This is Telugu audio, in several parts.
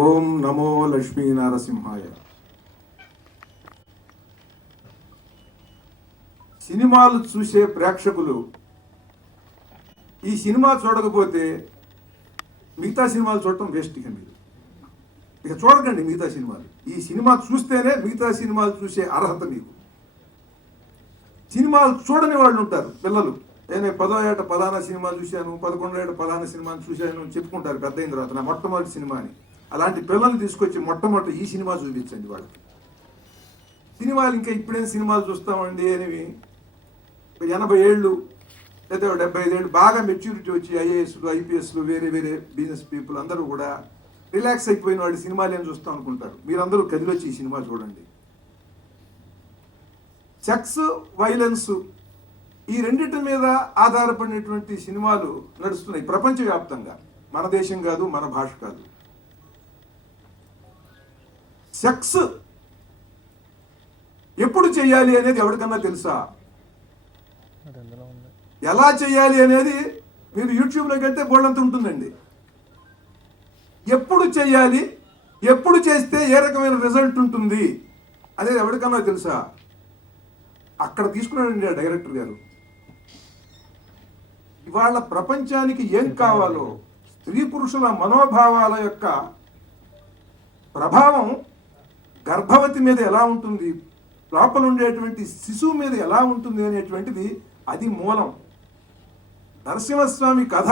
ఓం నమో లక్ష్మీ నరసింహాయ. సినిమాలు చూసే ప్రేక్షకులు ఈ సినిమా చూడకపోతే మిగతా సినిమాలు చూడటం వేస్ట్. ఇక చూడకండి మిగతా సినిమాలు. ఈ సినిమా చూస్తేనే మిగతా సినిమాలు చూసే అర్హత మీకు. సినిమాలు చూడని వాళ్ళు ఉంటారు పిల్లలు. నేను 10వ ఏట పలానా సినిమా చూశాను, 11వ ఏట పలానా సినిమాని చూశాను చెప్పుకుంటారు పెద్ద అయిన తర్వాత, నా మొట్టమొదటి సినిమా అని. అలాంటి పిల్లల్ని తీసుకొచ్చి మొట్టమొదటి ఈ సినిమా చూపించండి వాళ్ళకి. సినిమాలు ఇంకా ఇప్పుడేం సినిమాలు చూస్తామండి అనేవి 80 ఏళ్ళు లేదా 75 ఏళ్ళు బాగా మెచ్యూరిటీ వచ్చి ఐఏఎస్లు ఐపీఎస్లు వేరే వేరే బిజినెస్ పీపుల్ అందరూ కూడా రిలాక్స్ అయిపోయిన వాళ్ళు సినిమాలు ఏం చూస్తాం అనుకుంటారు. మీరందరూ కదిలొచ్చి ఈ సినిమా చూడండి. సెక్స్, వైలెన్స్ ఈ రెండింటి మీద ఆధారపడినటువంటి సినిమాలు నడుస్తున్నాయి ప్రపంచవ్యాప్తంగా. మన దేశం కాదు, మన భాష కాదు. సెక్స్ ఎప్పుడు చేయాలి అనేది ఎవరికన్నా తెలుసా? ఎలా చేయాలి అనేది మీరు యూట్యూబ్లోకి వెళ్తే బోల్డంత ఉంటుందండి. ఎప్పుడు చేయాలి, ఎప్పుడు చేస్తే ఏ రకమైన రిజల్ట్ ఉంటుంది అనేది ఎవరికన్నా తెలుసా? అక్కడ తీసుకున్నాడండి ఆ డైరెక్టర్ గారు. ఇవాళ ప్రపంచానికి ఏం కావాలో, స్త్రీ పురుషుల మనోభావాల యొక్క ప్రభావం గర్భవతి మీద ఎలా ఉంటుంది, లోపల ఉండేటువంటి శిశువు మీద ఎలా ఉంటుంది అనేటువంటిది అది మూలం. నరసింహస్వామి కథ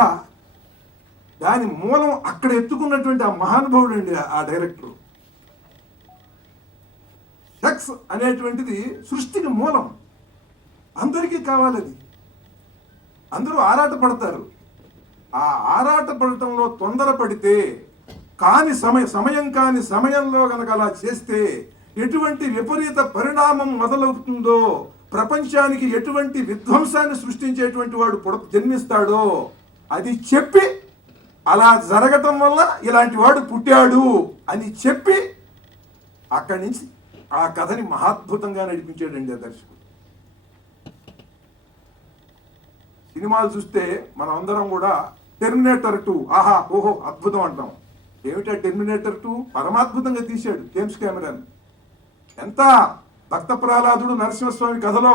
దాని మూలం అక్కడ ఎత్తుకున్నటువంటి ఆ మహానుభావుడు అండి ఆ డైరెక్టర్. సెక్స్ అనేటువంటిది సృష్టికి మూలం. అందరికీ కావాలది. అందరూ ఆరాట పడతారు. ఆ ఆరాట పడటంలో తొందరపడితే సమయం కాని సమయంలో గనక అలా చేస్తే ఎటువంటి విపరీత పరిణామం మొదలవుతుందో, ప్రపంచానికి ఎటువంటి విధ్వంసాన్ని సృష్టించేటువంటి వాడు జన్మిస్తాడో అది చెప్పి, అలా జరగటం వల్ల ఇలాంటి వాడు పుట్టాడు అని చెప్పి అక్కడి నుంచి ఆ కథని మహాద్భుతంగా నడిపించాడండి ఆ దర్శకుడు. సినిమాలు చూస్తే మనం అందరం కూడా టెర్మినేటర్ 2 ఆహా ఓహో అద్భుతం అంటాం. ఏమిటా టెర్మినేటర్ 2? పరమాద్భుతంగా తీశాడు జేమ్స్ కెమెరాన్. ఎంత భక్త ప్రహ్లాదుడు నరసింహస్వామి కథలో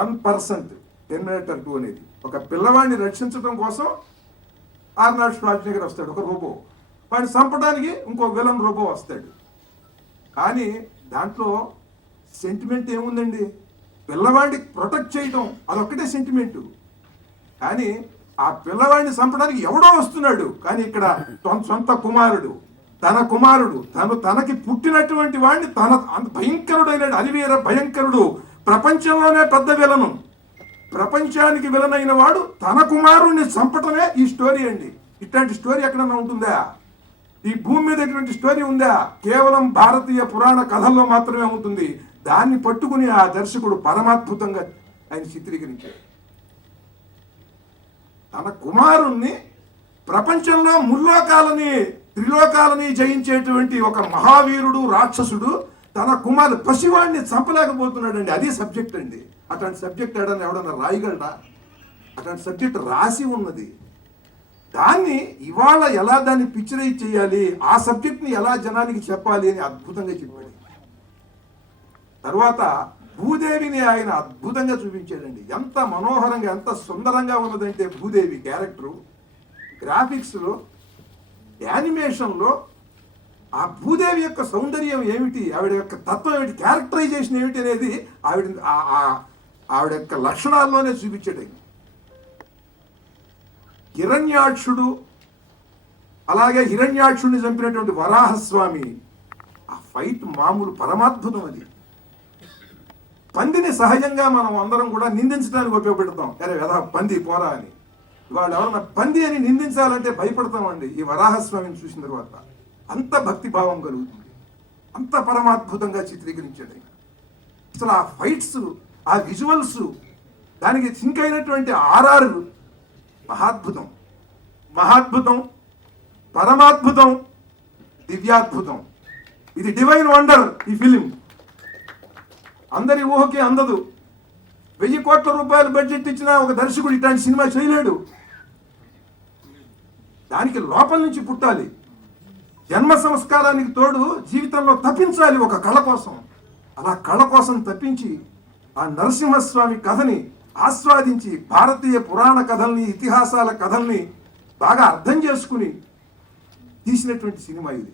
1% టెర్మినేటర్ 2 అనేది. ఒక పిల్లవాడిని రక్షించడం కోసం ఆర్నాల్డ్ ష్వార్జ్నెగర్ వస్తాడు, ఒక రోబో. వాడిని చంపడానికి ఇంకో విలన్ రోబో వస్తాడు. కానీ దాంట్లో సెంటిమెంట్ ఏముందండి? పిల్లవాడిని ప్రొటెక్ట్ చేయడం అదొక్కటే సెంటిమెంటు. కానీ ఆ పిల్లవాడిని చంపడానికి ఎవడో వస్తున్నాడు. కానీ ఇక్కడ సొంత కుమారుడు, తన కుమారుడు, తనకి పుట్టినటువంటి వాడిని భయంకరుడైన అలివీర భయంకరుడు, ప్రపంచంలోనే పెద్ద విలను, ప్రపంచానికి విలనైన వాడు తన కుమారుడిని చంపటమే ఈ స్టోరీ అండి. ఇట్లాంటి స్టోరీ ఎక్కడన్నా ఉంటుందా? ఈ భూమి మీద ఇటువంటి స్టోరీ ఉందా? కేవలం భారతీయ పురాణ కథల్లో మాత్రమే ఉంటుంది. దాన్ని పట్టుకుని ఆ దర్శకుడు పరమాద్భుతంగా ఆయన చిత్రీకరించాడు. తన కుమారుణ్ణి ప్రపంచంలో ముల్లోకాలని త్రిలోకాలని జయించేటువంటి ఒక మహావీరుడు రాక్షసుడు తన కుమారు పసివాడిని చంపలేకపోతున్నాడండి. అది సబ్జెక్ట్ అండి. అట్లాంటి సబ్జెక్ట్ ఎవడన్నా రాయగలడా? అట్లాంటి సబ్జెక్ట్ రాసి ఉన్నది. దాన్ని ఇవాళ ఎలా దాన్ని పిక్చరైజ్ చేయాలి, ఆ సబ్జెక్ట్ని ఎలా జనానికి చెప్పాలి అని అద్భుతంగా చెప్పాడు. తర్వాత భూదేవిని ఆయన అద్భుతంగా చూపించాడండి. ఎంత మనోహరంగా, ఎంత సుందరంగా ఉన్నదంటే భూదేవి క్యారెక్టరు, గ్రాఫిక్స్లో, యానిమేషన్లో ఆ భూదేవి యొక్క సౌందర్యం ఏమిటి, ఆవిడ యొక్క తత్వం ఏమిటి, క్యారెక్టరైజేషన్ ఏమిటి అనేది ఆవిడ యొక్క లక్షణాల్లోనే చూపించాడు. హిరణ్యాక్షుడు, అలాగే హిరణ్యాక్షుడిని చంపినటువంటి వరాహస్వామి, ఆ ఫైట్ మామూలు పరమాద్భుతం. అది పందిని సహజంగా మనం అందరం కూడా నిందించడానికి ఉపయోగపెడతాం. అరే వెధా పంది పోరా అని. వాళ్ళు ఎవరన్నా పంది అని నిందించాలంటే భయపడతామండి. ఈ వరాహస్వామిని చూసిన తర్వాత అంత భక్తిభావం కలుగుతుంది. అంత పరమాద్భుతంగా చిత్రీకరించాడు. అసలు ఆ ఫైట్స్, ఆ విజువల్స్, దానికి సింక్ అయినటువంటి ఆర్ఆర్ మహాద్భుతం. మహాద్భుతం, పరమాద్భుతం, దివ్యాద్భుతం. ఇది డివైన్ వండర్. ఈ ఫిలిం అందరి ఊహకి అందదు. 1000 కోట్ల రూపాయలు బడ్జెట్ ఇచ్చిన ఒక దర్శకుడు ఇట్లాంటి సినిమా చేయలేడు. దానికి లోపల నుంచి పుట్టాలి. జన్మ సంస్కారానికి తోడు జీవితంలో తప్పించాలి ఒక కళ కోసం. అలా కళ కోసం తప్పించి ఆ నరసింహస్వామి కథని ఆస్వాదించి భారతీయ పురాణ కథల్ని, ఇతిహాసాల కథల్ని బాగా అర్థం చేసుకుని తీసినటువంటి సినిమా ఇది.